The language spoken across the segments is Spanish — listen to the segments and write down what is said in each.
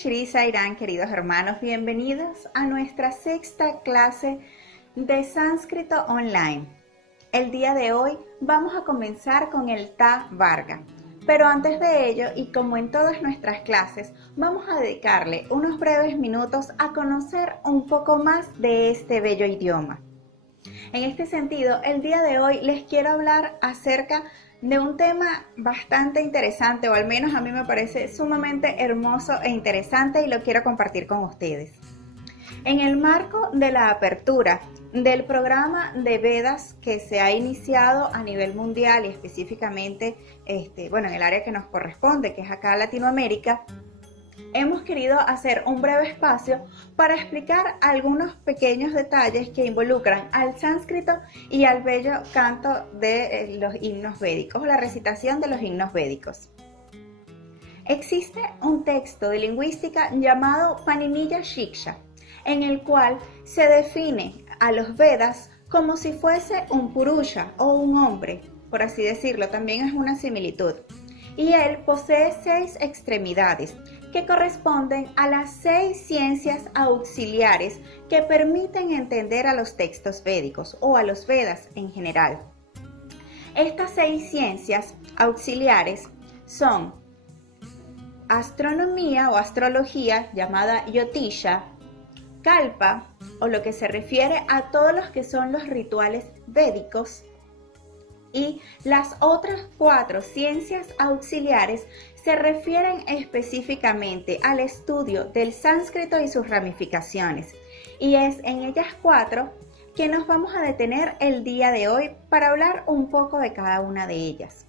Shri Sairam, queridos hermanos, bienvenidos a nuestra sexta clase de sánscrito online. El día de hoy vamos a comenzar con el Ta Varga, pero antes de ello, y como en todas nuestras clases, vamos a dedicarle unos breves minutos a conocer un poco más de este bello idioma. En este sentido, el día de hoy les quiero hablar acerca de un tema bastante interesante, o al menos a mí me parece sumamente hermoso e interesante, y lo quiero compartir con ustedes. En el marco de la apertura del programa de Vedas que se ha iniciado a nivel mundial y específicamente en el área que nos corresponde, que es acá Latinoamérica, hemos querido hacer un breve espacio para explicar algunos pequeños detalles que involucran al sánscrito y al bello canto de los himnos védicos, la recitación de los himnos védicos. Existe un texto de lingüística llamado Paniniyya Shiksha, en el cual se define a los Vedas como si fuese un Purusha o un hombre, por así decirlo, también es una similitud. Y él posee 6 extremidades que corresponden a las 6 ciencias auxiliares que permiten entender a los textos védicos o a los Vedas en general. Estas 6 ciencias auxiliares son astronomía o astrología, llamada Jyotisha, Kalpa, o lo que se refiere a todos los que son los rituales védicos, y las otras 4 ciencias auxiliares se refieren específicamente al estudio del sánscrito y sus ramificaciones, y es en ellas 4 que nos vamos a detener el día de hoy para hablar un poco de cada una de ellas.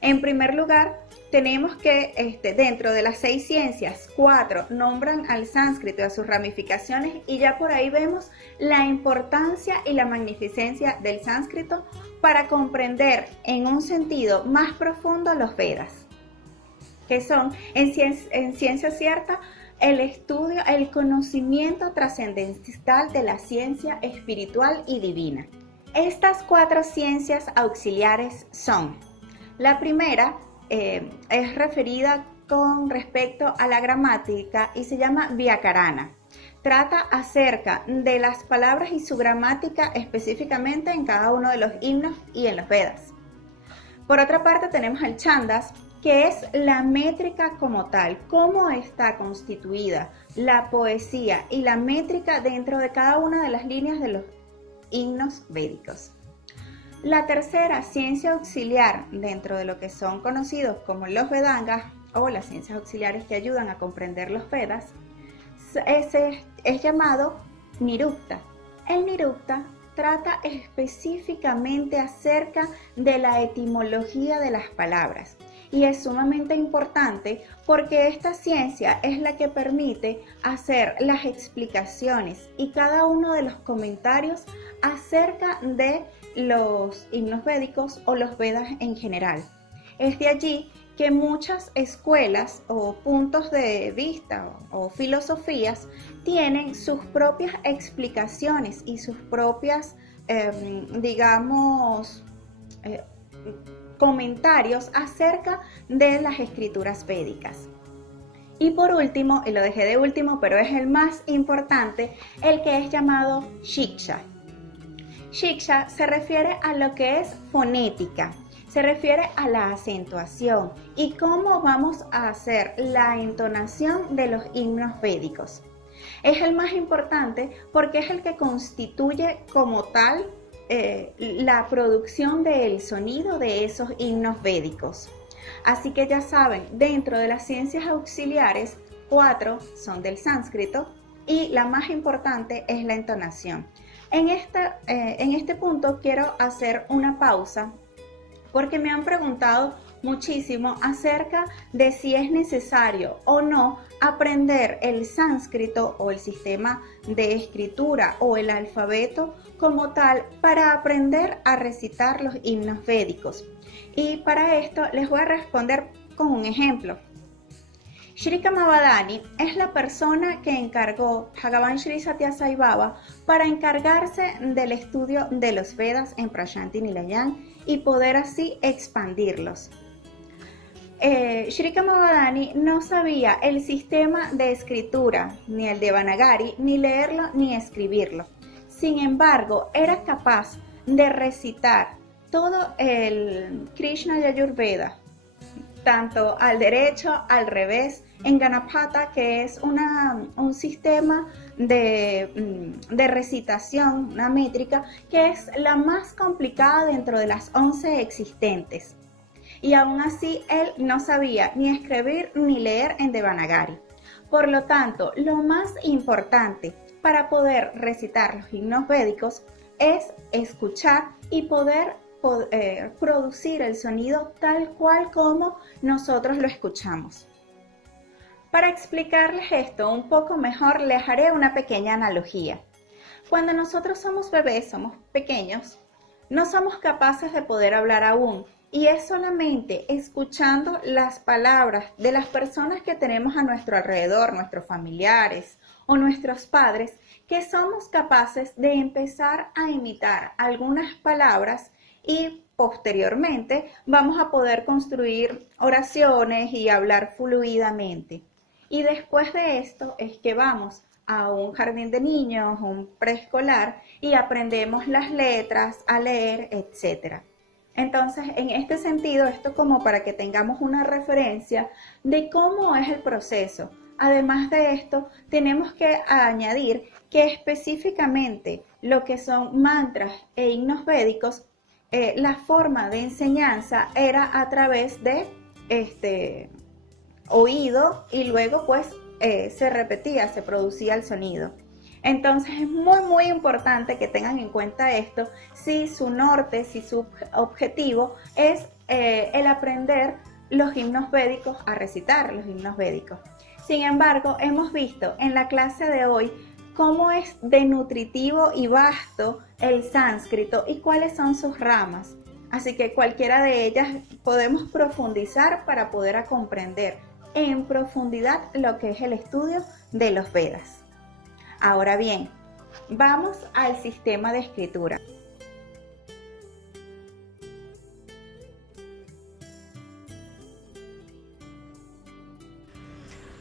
En primer lugar, tenemos que dentro de las 6 ciencias, 4 nombran al sánscrito y a sus ramificaciones, y ya por ahí vemos la importancia y la magnificencia del sánscrito para comprender en un sentido más profundo los Vedas, que son en ciencia cierta el estudio, el conocimiento trascendental de la ciencia espiritual y divina. Estas 4 ciencias auxiliares son: la primera es referida con respecto a la gramática y se llama Vyakarana. Trata acerca de las palabras y su gramática específicamente en cada uno de los himnos y en los Vedas. Por otra parte tenemos el Chandas, que es la métrica como tal, cómo está constituida la poesía y la métrica dentro de cada una de las líneas de los himnos védicos. La tercera ciencia auxiliar dentro de lo que son conocidos como los Vedangas, o las ciencias auxiliares que ayudan a comprender los Vedas, es llamado Nirukta. El Nirukta trata específicamente acerca de la etimología de las palabras, y es sumamente importante porque esta ciencia es la que permite hacer las explicaciones y cada uno de los comentarios acerca de los himnos védicos o los Vedas en general. Es de allí que muchas escuelas o puntos de vista o filosofías tienen sus propias explicaciones y sus propias, comentarios acerca de las escrituras védicas. Y por último, y lo dejé de último, pero es el más importante, el que es llamado Shiksha. Shiksha se refiere a lo que es fonética, se refiere a la acentuación y cómo vamos a hacer la entonación de los himnos védicos. Es el más importante porque es el que constituye como tal la producción del sonido de esos himnos védicos. Así que ya saben, dentro de las ciencias auxiliares, 4 son del sánscrito y la más importante es la entonación. En este punto quiero hacer una pausa porque me han preguntado muchísimo acerca de si es necesario o no aprender el sánscrito o el sistema de escritura o el alfabeto como tal para aprender a recitar los himnos védicos. Y para esto les voy a responder con un ejemplo. Shri Kamavadani es la persona que encargó Bhagavan Shri Satya Sai Baba para encargarse del estudio de los Vedas en Prasanthi Nilayán y poder así expandirlos. Sri Kamagadani no sabía el sistema de escritura, ni el Devanagari, ni leerlo ni escribirlo. Sin embargo, era capaz de recitar todo el Krishna Yajurveda, tanto al derecho, al revés, en Ganapata, que es un sistema de recitación, una métrica, que es la más complicada dentro de las 11 existentes. Y aún así él no sabía ni escribir ni leer en Devanagari. Por lo tanto, lo más importante para poder recitar los himnos védicos es escuchar y poder producir el sonido tal cual como nosotros lo escuchamos. Para explicarles esto un poco mejor, les haré una pequeña analogía. Cuando nosotros somos bebés, somos pequeños, no somos capaces de poder hablar aún, y es solamente escuchando las palabras de las personas que tenemos a nuestro alrededor, nuestros familiares o nuestros padres, que somos capaces de empezar a imitar algunas palabras y posteriormente vamos a poder construir oraciones y hablar fluidamente. Y después de esto es que vamos a un jardín de niños, un preescolar, y aprendemos las letras, a leer, etc. Entonces, en este sentido, esto como para que tengamos una referencia de cómo es el proceso. Además de esto, tenemos que añadir que específicamente lo que son mantras e himnos védicos, la forma de enseñanza era a través de oído y luego pues se repetía, se producía el sonido. Entonces es muy importante que tengan en cuenta esto si su norte, si su objetivo es el aprender los himnos védicos, a recitar los himnos védicos. Sin embargo, hemos visto en la clase de hoy cómo es de nutritivo y vasto el sánscrito y cuáles son sus ramas. Así que cualquiera de ellas podemos profundizar para poder comprender en profundidad lo que es el estudio de los Vedas. Ahora bien, vamos al sistema de escritura.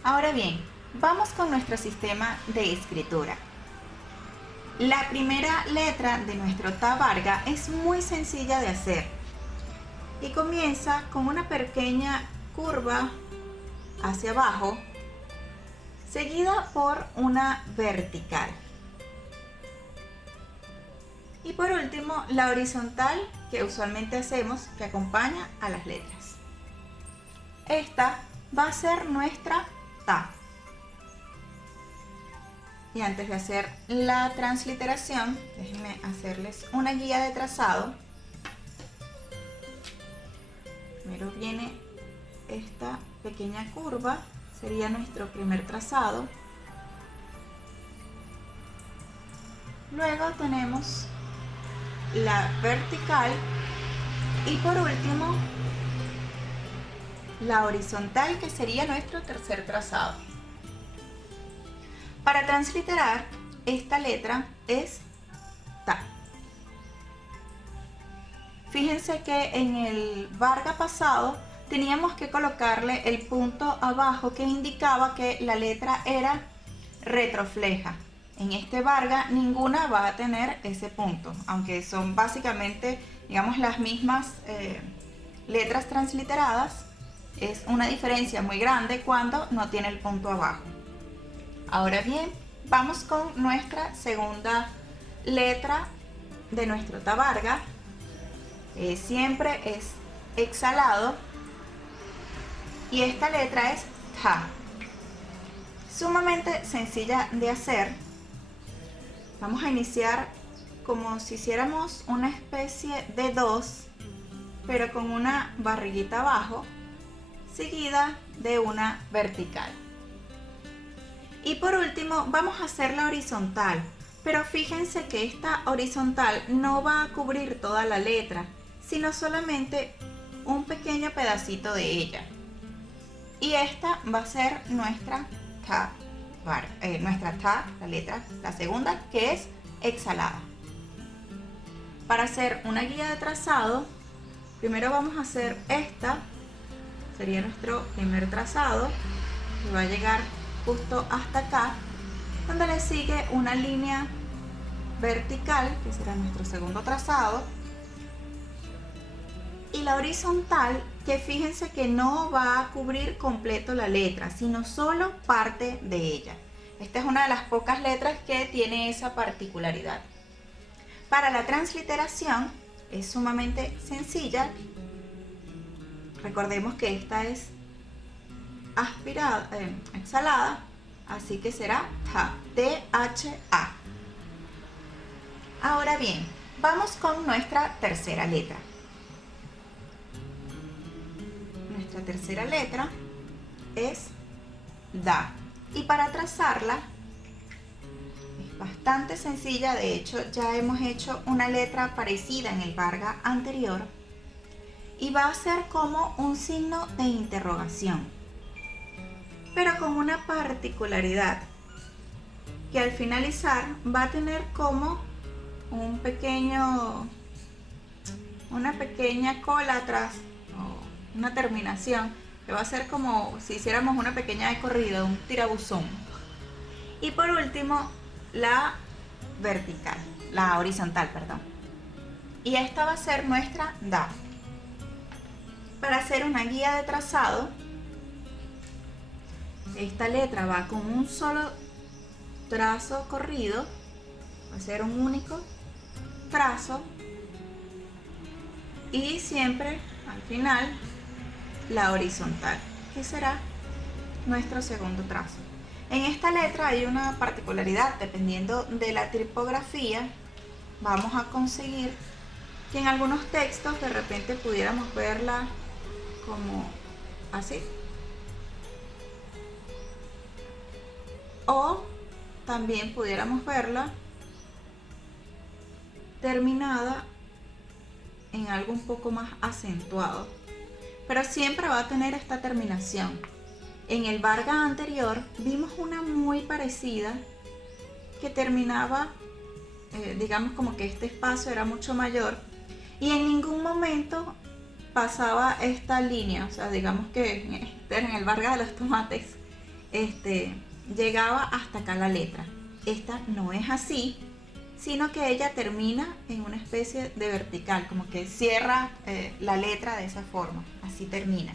Ahora bien, vamos con nuestro sistema de escritura. La primera letra de nuestro Tavarga es muy sencilla de hacer y comienza con una pequeña curva hacia abajo, seguida por una vertical. Y por último, la horizontal que usualmente hacemos, que acompaña a las letras. Esta va a ser nuestra Ta. Y antes de hacer la transliteración, déjenme hacerles una guía de trazado. Primero viene esta pequeña curva, sería nuestro primer trazado. Luego tenemos la vertical y por último la horizontal, que sería nuestro tercer trazado. Para transliterar, esta letra es Ta. Fíjense que en el Varga pasado teníamos que colocarle el punto abajo que indicaba que la letra era retrofleja. En este Varga ninguna va a tener ese punto, aunque son básicamente, digamos, las mismas letras transliteradas. Es una diferencia muy grande cuando no tiene el punto abajo. Ahora bien, vamos con nuestra segunda letra de nuestro Tavarga. Siempre es exhalado. Y esta letra es Ta. Sumamente sencilla de hacer. Vamos a iniciar como si hiciéramos una especie de 2, pero con una barriguita abajo, seguida de una vertical. Y por último vamos a hacer la horizontal, pero fíjense que esta horizontal no va a cubrir toda la letra, sino solamente un pequeño pedacito de ella. Y esta va a ser nuestra Ta, la letra, la segunda, que es exhalada. Para hacer una guía de trazado, primero vamos a hacer esta, sería nuestro primer trazado, que va a llegar justo hasta acá, donde le sigue una línea vertical, que será nuestro segundo trazado, y la horizontal, que fíjense que no va a cubrir completo la letra, sino solo parte de ella. Esta es una de las pocas letras que tiene esa particularidad. Para la transliteración es sumamente sencilla. Recordemos que esta es aspirada, exhalada, así que será THA, T-H-A. Ahora bien, vamos con nuestra tercera letra. Nuestra tercera letra es DA. Y para trazarla es bastante sencilla. De hecho, ya hemos hecho una letra parecida en el Varga anterior. Y va a ser como un signo de interrogación, pero con una particularidad, que al finalizar va a tener como una pequeña cola atrás, o una terminación, que va a ser como si hiciéramos una pequeña de corrido, un tirabuzón. Y por último, la vertical, la horizontal, perdón. Y esta va a ser nuestra DA. Para hacer una guía de trazado, esta letra va con un solo trazo corrido, va a ser un único trazo, y siempre al final la horizontal, que será nuestro segundo trazo. En esta letra hay una particularidad: dependiendo de la tipografía, vamos a conseguir que en algunos textos de repente pudiéramos verla como así, o también pudiéramos verla terminada en algo un poco más acentuado, pero siempre va a tener esta terminación. En el Varga anterior vimos una muy parecida que terminaba, digamos como que este espacio era mucho mayor y en ningún momento pasaba esta línea, o sea, digamos que en el Varga de los tomates llegaba hasta acá la letra. Esta no es así, sino que ella termina en una especie de vertical, como que cierra la letra de esa forma, así termina.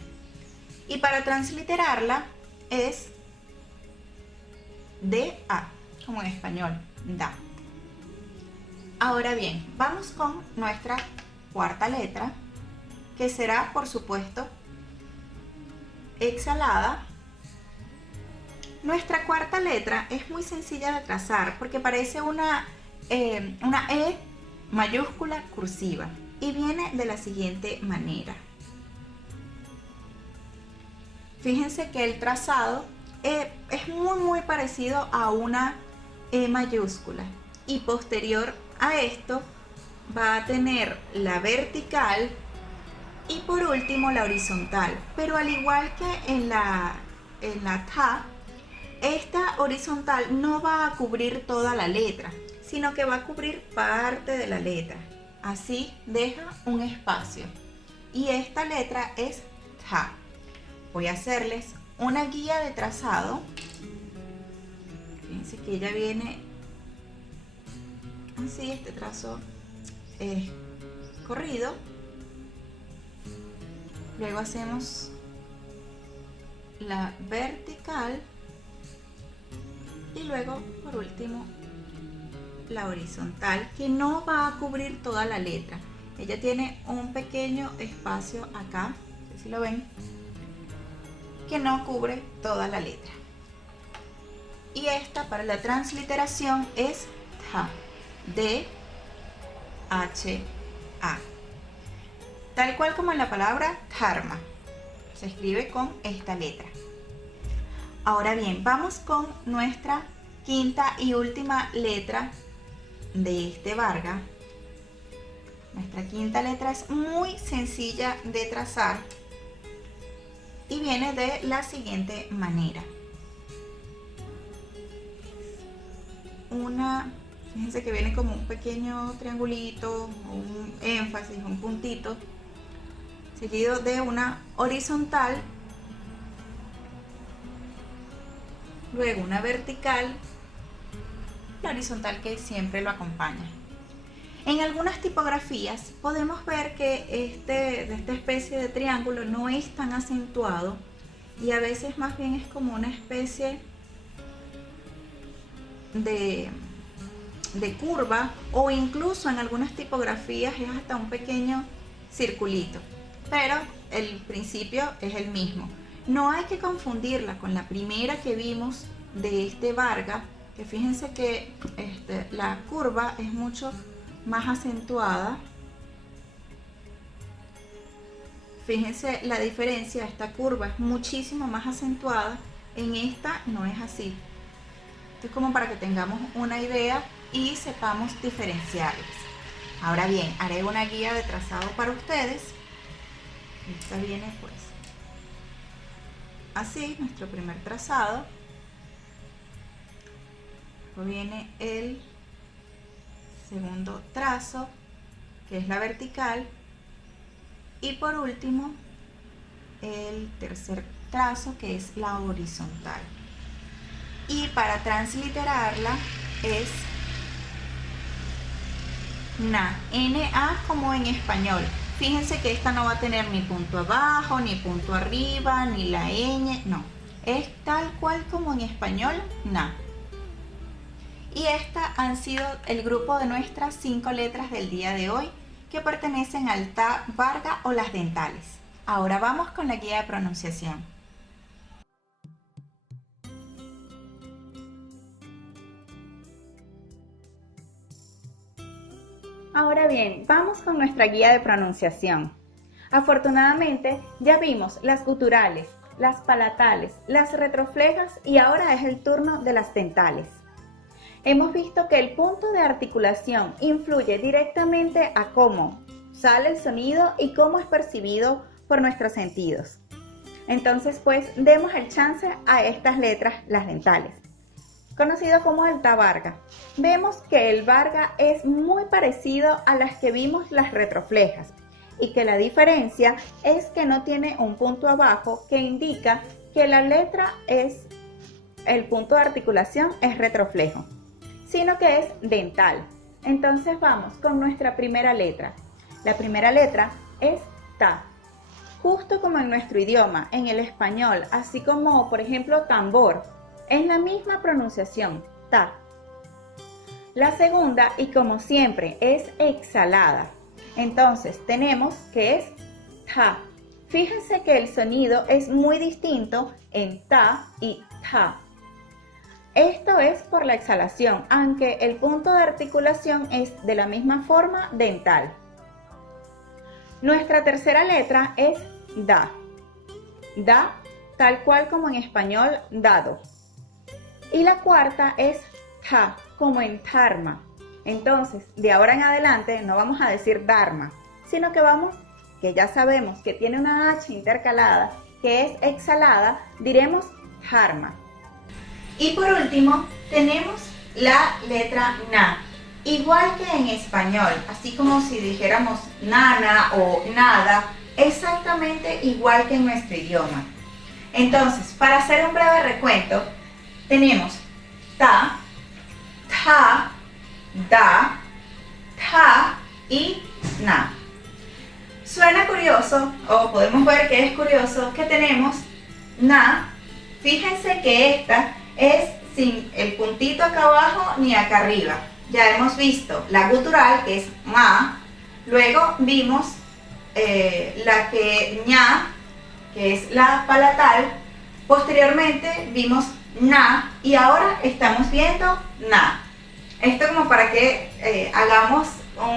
Y para transliterarla es DA, como en español, DA. Ahora bien, vamos con nuestra cuarta letra, que será, por supuesto, exhalada. Nuestra cuarta letra es muy sencilla de trazar porque parece una E mayúscula cursiva y viene de la siguiente manera. Fíjense que el trazado es muy parecido a una E mayúscula, y posterior a esto va a tener la vertical y por último la horizontal, pero al igual que en la THA, esta horizontal no va a cubrir toda la letra, sino que va a cubrir parte de la letra. Así deja un espacio. Y esta letra es THA. Voy a hacerles una guía de trazado. Fíjense que ella viene así, este trazo es corrido. Luego hacemos la vertical y luego por último la horizontal, que no va a cubrir toda la letra. Ella tiene un pequeño espacio acá, no sé si lo ven, que no cubre toda la letra. Y esta para la transliteración es THA, D-H-A, tal cual como en la palabra dharma, se escribe con esta letra. Ahora bien, vamos con nuestra quinta y última letra de este Varga. Nuestra quinta letra es muy sencilla de trazar y viene de la siguiente manera. Fíjense que viene como un pequeño triangulito, un énfasis, un puntito, seguido de una horizontal luego una vertical, la horizontal que siempre lo acompaña. En algunas tipografías podemos ver que esta especie de triángulo no es tan acentuado y a veces más bien es como una especie de curva, o incluso en algunas tipografías es hasta un pequeño circulito, pero el principio es el mismo. No hay que confundirla con la primera que vimos de este Varga, que fíjense que la curva es mucho más acentuada. Fíjense la diferencia, esta curva es muchísimo más acentuada, en esta no es así. Esto es como para que tengamos una idea y sepamos diferenciarlas. Ahora bien, haré una guía de trazado para ustedes. Esta viene pues así, nuestro primer trazado. Luego viene el segundo trazo, que es la vertical, y por último el tercer trazo, que es la horizontal. Y para transliterarla es na, na como en español. Fíjense que esta no va a tener ni punto abajo, ni punto arriba, ni la ñ, no. Es tal cual como en español, na. Y estas han sido el grupo de nuestras 5 letras del día de hoy, que pertenecen al TA Varga o las dentales. Ahora vamos con la guía de pronunciación. Ahora bien, vamos con nuestra guía de pronunciación. Afortunadamente, ya vimos las guturales, las palatales, las retroflejas y ahora es el turno de las dentales. Hemos visto que el punto de articulación influye directamente a cómo sale el sonido y cómo es percibido por nuestros sentidos. Entonces, pues, demos el chance a estas letras, las dentales. Conocido como el TA Varga. Vemos que el Varga es muy parecido a las que vimos las retroflejas y que la diferencia es que no tiene un punto abajo que indica que la letra es, el punto de articulación es retroflejo, sino que es dental. Entonces vamos con nuestra primera letra. La primera letra es TA. Justo como en nuestro idioma, en el español, así como por ejemplo tambor, es la misma pronunciación, TA. La segunda, y como siempre, es exhalada. Entonces tenemos que es ta. Fíjense que el sonido es muy distinto en ta y ta. Esto es por la exhalación, aunque el punto de articulación es de la misma forma dental. Nuestra tercera letra es da. Da, tal cual como en español, dado. Y la cuarta es ta, como en dharma. Entonces, de ahora en adelante no vamos a decir dharma, sino que ya sabemos que tiene una H intercalada, que es exhalada, diremos dharma. Y por último, tenemos la letra na, igual que en español, así como si dijéramos nana o nada, exactamente igual que en nuestro idioma. Entonces, para hacer un breve recuento, tenemos ta, ta, da, ta y na. Suena curioso, o podemos ver que es curioso, que tenemos na. Fíjense que esta es sin el puntito acá abajo ni acá arriba. Ya hemos visto la gutural, que es ma. Luego vimos la que ña, que es la palatal. Posteriormente vimos na y ahora estamos viendo na. Esto como para que hagamos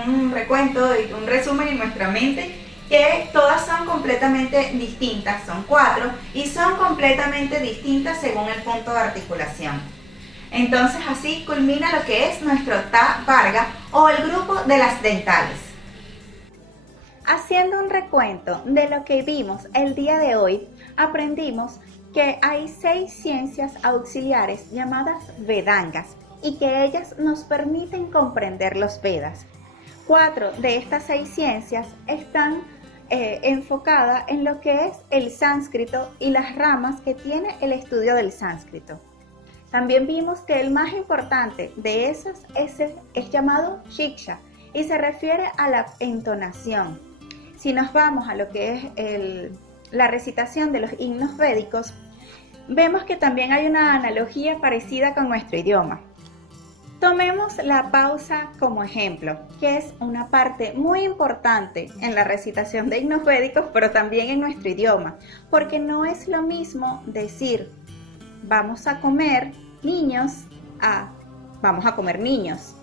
un recuento y un resumen en nuestra mente, que todas son completamente distintas, son 4 y son completamente distintas según el punto de articulación. Entonces así culmina lo que es nuestro TA Varga o el grupo de las dentales. Haciendo un recuento de lo que vimos el día de hoy, aprendimos que hay 6 ciencias auxiliares llamadas Vedangas y que ellas nos permiten comprender los Vedas. 4 de estas 6 ciencias están enfocadas en lo que es el sánscrito y las ramas que tiene el estudio del sánscrito. También vimos que el más importante de esos es llamado shiksha y se refiere a la entonación. Si nos vamos a lo que es la recitación de los himnos védicos, vemos que también hay una analogía parecida con nuestro idioma. Tomemos la pausa como ejemplo, que es una parte muy importante en la recitación de himnos védicos, pero también en nuestro idioma, porque no es lo mismo decir vamos a comer niños a vamos a comer niños.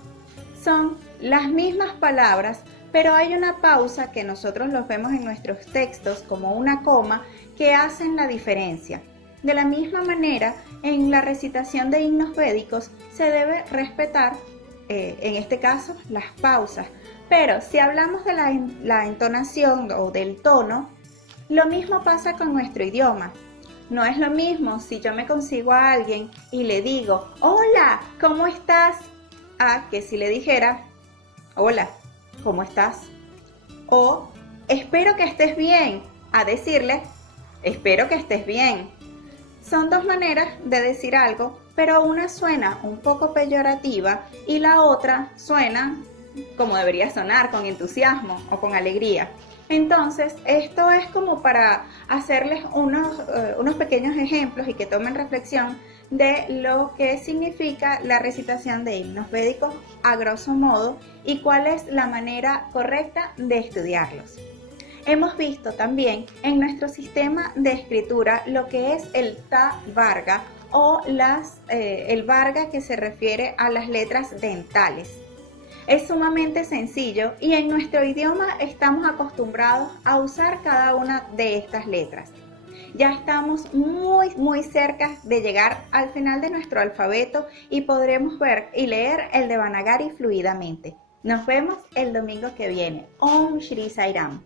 Son las mismas palabras, pero hay una pausa que nosotros los vemos en nuestros textos como una coma que hacen la diferencia. De la misma manera, en la recitación de himnos védicos se debe respetar, en este caso, las pausas. Pero si hablamos de la entonación o del tono, lo mismo pasa con nuestro idioma. No es lo mismo si yo me consigo a alguien y le digo, hola, ¿cómo estás? A que si le dijera, hola, ¿cómo estás? O espero que estés bien, a decirle, espero que estés bien. Son dos maneras de decir algo, pero una suena un poco peyorativa y la otra suena como debería sonar, con entusiasmo o con alegría. Entonces, esto es como para hacerles unos pequeños ejemplos y que tomen reflexión de lo que significa la recitación de himnos védicos a grosso modo y cuál es la manera correcta de estudiarlos. Hemos visto también en nuestro sistema de escritura lo que es el ta varga o el varga que se refiere a las letras dentales. Es sumamente sencillo y en nuestro idioma estamos acostumbrados a usar cada una de estas letras. Ya estamos muy cerca de llegar al final de nuestro alfabeto y podremos ver y leer el Devanagari fluidamente. Nos vemos el domingo que viene. Om Shri Sai Ram.